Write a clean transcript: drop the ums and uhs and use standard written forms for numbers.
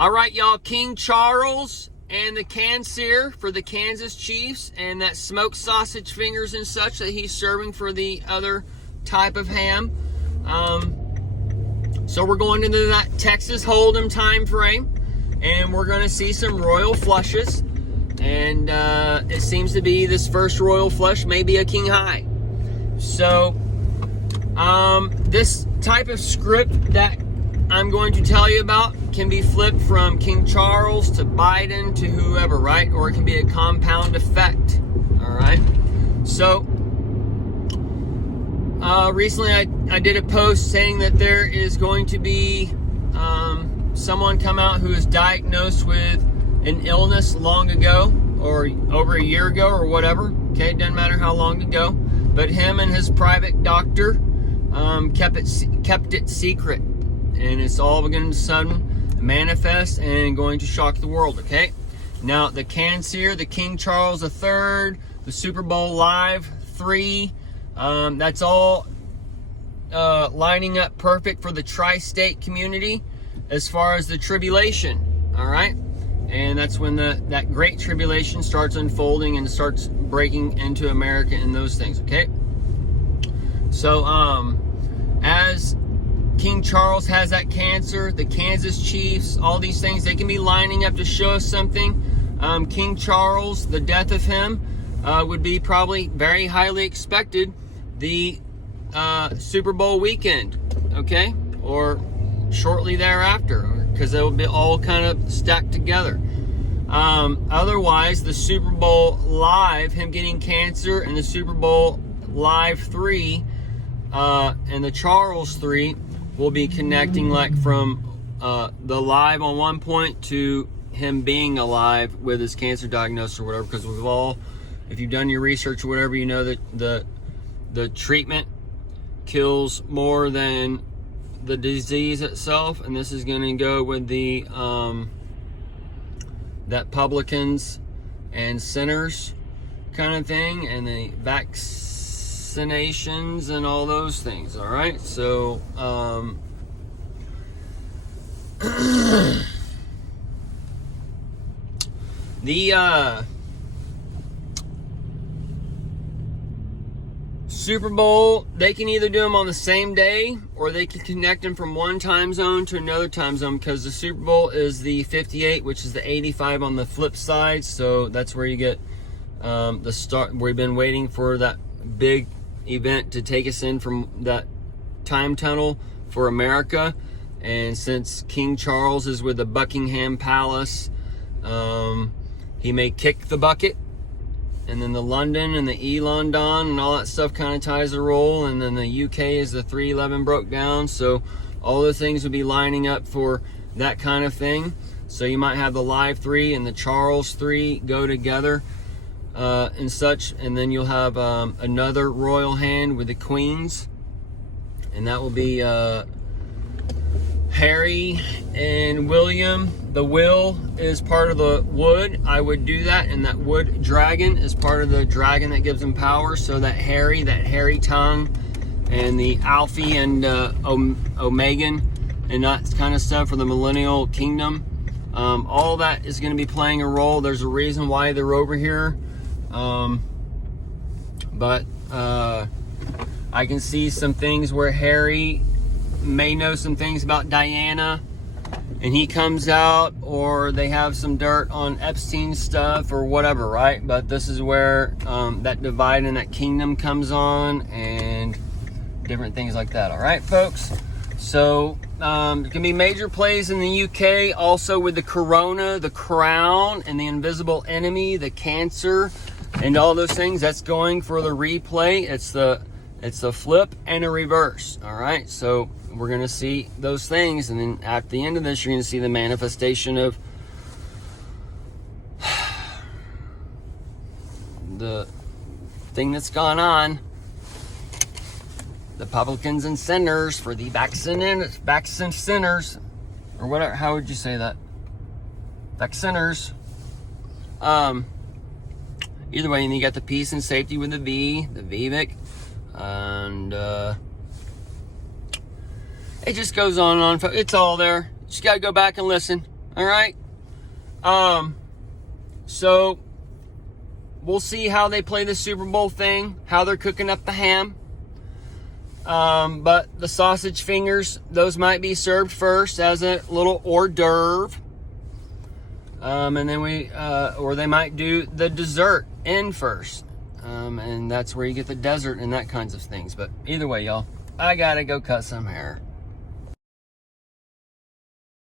All right, y'all, King Charles and the Cancer for the Kansas Chiefs, and that smoked sausage fingers and such that he's serving for the other type of ham. So we're going into that Texas HolDem time frame, and we're going to see some royal flushes. And it seems to be this first royal flush may be a king high. So this type of script that I'm going to tell you about can be flipped from King Charles to Biden to whoever, right? Or it can be a compound effect, all right? So recently I did a post saying that there is going to be someone come out who is diagnosed with an illness long ago or over a year ago or whatever. Okay, doesn't matter how long ago, but him and his private doctor kept it secret, and it's all going to sudden manifest and going to shock the world. Okay, now the Cancer, the King Charles III, the Super Bowl Live 3, that's all lining up perfect for the tri-state community as far as the tribulation. All right, and that's when that great tribulation starts unfolding and starts breaking into America and those things. Okay, so as King Charles has that Cancer, the Kansas Chiefs, all these things, they can be lining up to show us something. King Charles, the death of him would be probably very highly expected the Super Bowl weekend, okay, or shortly thereafter, because they'll be all kind of stacked together. Otherwise, the Super Bowl Live, him getting Cancer, and the Super Bowl Live 3 and the Charles 3 will be connecting, like from the live on one point to him being alive with his cancer diagnosis or whatever, because we've all, if you've done your research or whatever, you know that the treatment kills more than the disease itself, and this is going to go with the that publicans and sinners kind of thing, and the vaccinations and all those things. All right, so the Super Bowl, they can either do them on the same day or they can connect them from one time zone to another time zone, because the Super Bowl is the 58, which is the 85 on the flip side. So that's where you get the start. We've been waiting for that big event to take us in from that time tunnel for America. And since King Charles is with the Buckingham Palace, he may kick the bucket. And then the London and the London and all that stuff kind of ties a roll. And then the UK is the 311 broke down. So all the things would be lining up for that kind of thing. So you might have the Live 3 and the Charles 3 go together and such. And then you'll have another royal hand with the Queens. And that will be Harry and William. The will is part of the wood. I would do that, and that wood dragon is part of the dragon that gives him power. So that hairy tongue, and the Alfie and Omegan, and that kind of stuff for the millennial kingdom. All that is going to be playing a role. There's a reason why they're over here, but I can see some things where Harry may know some things about Diana, and he comes out, or they have some dirt on Epstein stuff or whatever, right? But this is where that divide in that kingdom comes on, and different things like that. All right, folks. So there can be major plays in the UK also with the corona, the crown, and the invisible enemy, the Cancer, and all those things. That's going for the replay. It's the flip and a reverse. All right, so we're going to see those things, and then at the end of this, you're going to see the manifestation of the thing that's gone on. The publicans and sinners for the vaccine sinners, or whatever. How would you say that? Vacciners. Either way, and you got the peace and safety with the V, the VVIC, and it just goes on and on. It's all there. Just got to go back and listen. All right. So we'll see how they play the Super Bowl thing, how they're cooking up the ham. But the sausage fingers, those might be served first as a little hors d'oeuvre. And then or they might do the dessert in first. And that's where you get the dessert and that kinds of things. But either way, y'all, I gotta go cut some hair.